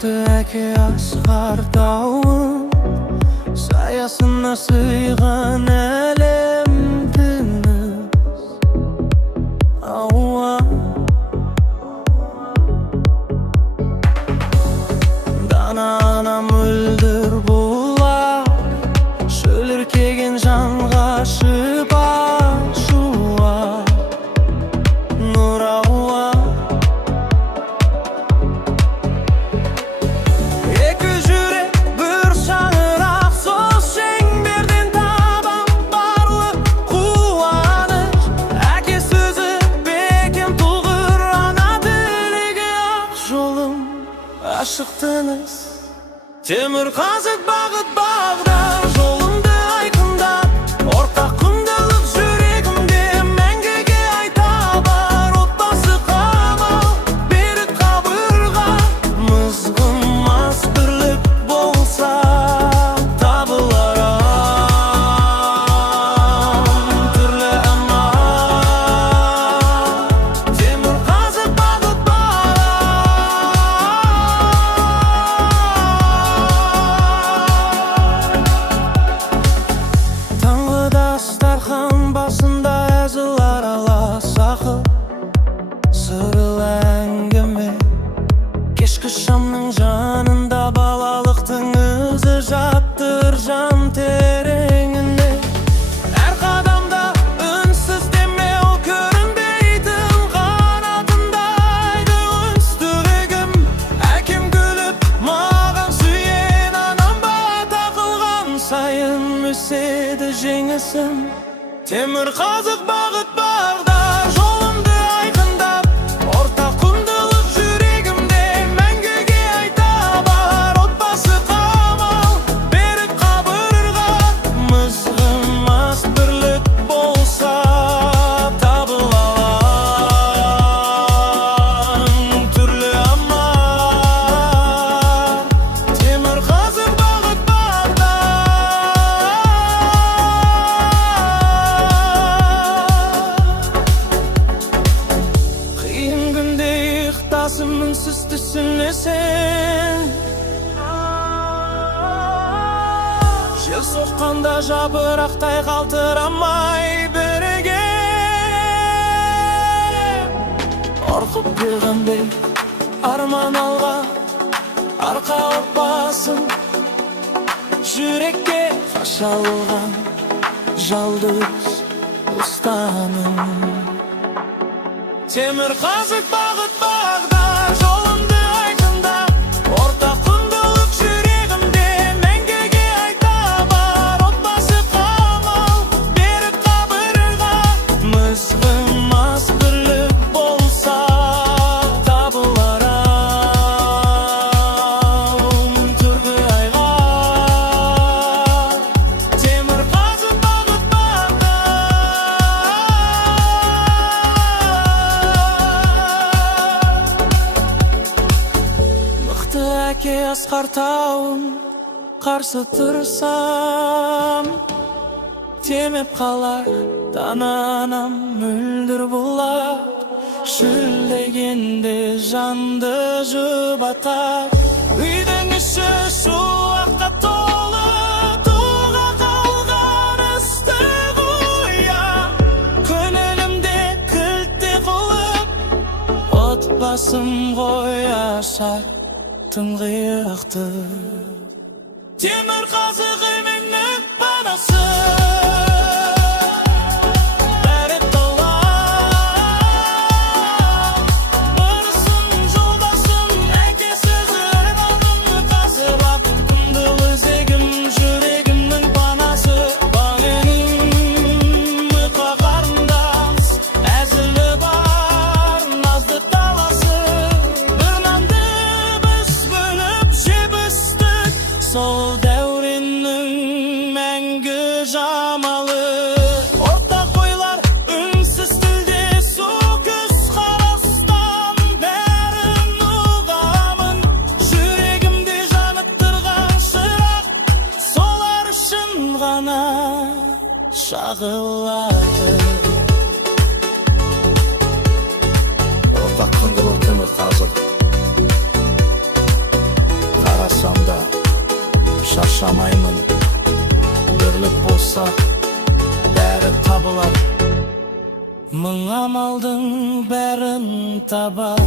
мықты әке асқар тауым, саясына сыйған әлем тыныш ауа. Дана анам мөлдір бұлақ, шөліркеген жанға шипа шуа нұр ауа. Екі жүрек бір шаңырақ, сол шеңберден табам барлық қуаныш. Әке сөзі бекем тұлғыр, ана тілегі ақ жолым ашық тыныс. Темір қазық бағыт бағдар, жолымды айқындап, ортақ құндылық жүрегімде мәңгіге айта бар. Отбасы қамал, берік қабырға, мызғымас бірлік болса табылар түрлі амал. Темір қазық бағыт таңғы дастархан басында әзіл аралас ақыл, сырыл әңгіме. Кешкі шамның жанында балалықтың ізі жаттыр жан тереңіне. Әр қадамда үнсіз демеу көрінбейтін қанатындайды үнсіздігім. Әкем күліп маған сүйен, анам бата қылған сайын өседі жеңісім. Темір қазық бағыт бағдар, жолымды айқындап, ортақ құндылық жүрегімде мәңгіге айта бар. Отбасы қамал, берік қабырға, мызғымас бірлік болса табылар түрлі амал. Темір қазық бағыт қиын күнде иықтасым үнсіз түсінесің. Жел соққанда жапырақтай қалтырамай бірігем. Орқып берғандай арман алға, арқа отбасым, жүрекке қашалған жалдыз ұстаным. Темір қазық бағыт бағдар, жолымды айқындап, ортақ құндылық жүрегімде мәңгіге айта бар. Отбасы қамал, берік қабырға, мызғымас бірлік болса табылар түргі айға. Темір қазық бағыт мықты әке асқар тауым, қарсы тұрсам темеп қалар. Дана анам мөлдір бұлақ, шөлдегенде жанды жұбатар. Үйдің іші шуаққа толы, туға қалған ыстық ұя. Көңілімде кілтте құлып, отбасым ғой ашар тұңғиықты. Темір қазық еменнің панасы, бәрі талап. Ырысым, жолдасым, әке сөзі арманым. Қазір ақ құндыл өзегім, жүрегімнің панасы. Бағының мұқа қарындас, әзілі бар, назды таласы. Бір нанды біз бөліп жеп өстік, сол дәуреннің мәңгі жамалы. Ортақ ойлар үнсіз тілдесу, көз қарастан бәрін ұғамын. Жүрегімде жанып тұрған шырақ, солар үшін ғана шағылады. Ортақ құндылық темір қазық. Tirikçilik bolsa bäri tabular. Ming amaldın bärin tabar.